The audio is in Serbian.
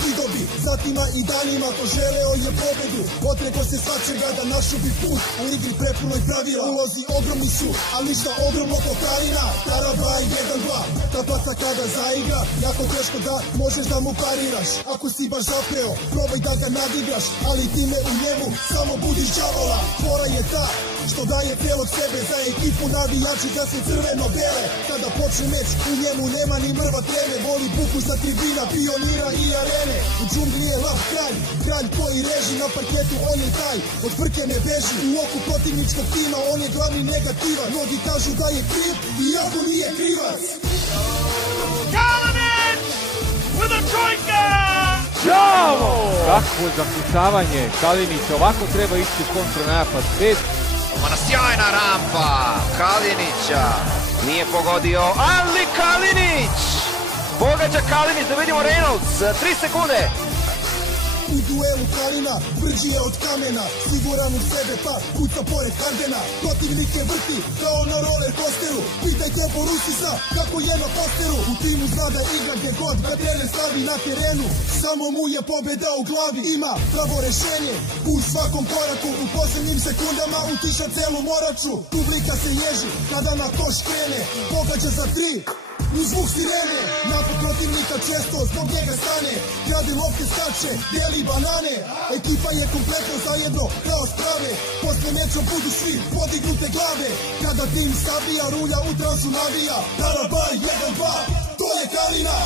pridobi. Zatima i danima to želeo je pobedu. Otreko se svačega da našubi put. U igri prepunoj pravila, ulozi ogromni su, ali ništa ogromno ko Karina. Tarabaj 1-2, ta baca kada zaigra, jako teško da možeš da mu pariraš. Ako si baš zapeo, probaj da ga nadigraš, ali time u njemu samo budiš đavola. Fora je ta što daje celog sebe za ekipu navijači da se crveno-bele. Kada počne meč, u njemu nema ni mrva treme. Voli buku sa tribina, pionira i arene. U džungli je lav kralj, kralj koji reži na parketu, on je taj, od frke ne beži. U oku protivničkog tima, on je glavni negativan. Mnogi kažu da je kriv, iako nije krivac. Kalinić with a trojka! Bravo! Kakvo zakucavanje, Kalinić, ovako treba ići u kontranapad. Ona sjajna rampa Kalinića, nije pogodio, ali Kalinić! Pogađa Kalinić, da vidimo Reynolds, 3 sekunde. U duelu Kalina brži je od kamena, siguran u sebe pa kuca pored Hardena. Protivnik je vrti kao na roller coasteru, pitajte Borusisa kako je na posteru. U timu zna da igra gdje god ga trener stavi na terenu, samo mu je pobjeda u glavi. Ima pravo rešenje u svakom koraku, u posljednjim sekundama utiša celu moraču. Publika se ježi kada na koš krene, pogađa za 3 uz zvuk sirene. Napad protivnika često zbog njega stane, gradi lopte, skače, deli banane. Ekipa je kompletno zajedno kao sprave, posle meča budu svi podignute glave. Kada tim sabija, rulja u transu navija, Tarabaj 1-2, to je Kalina.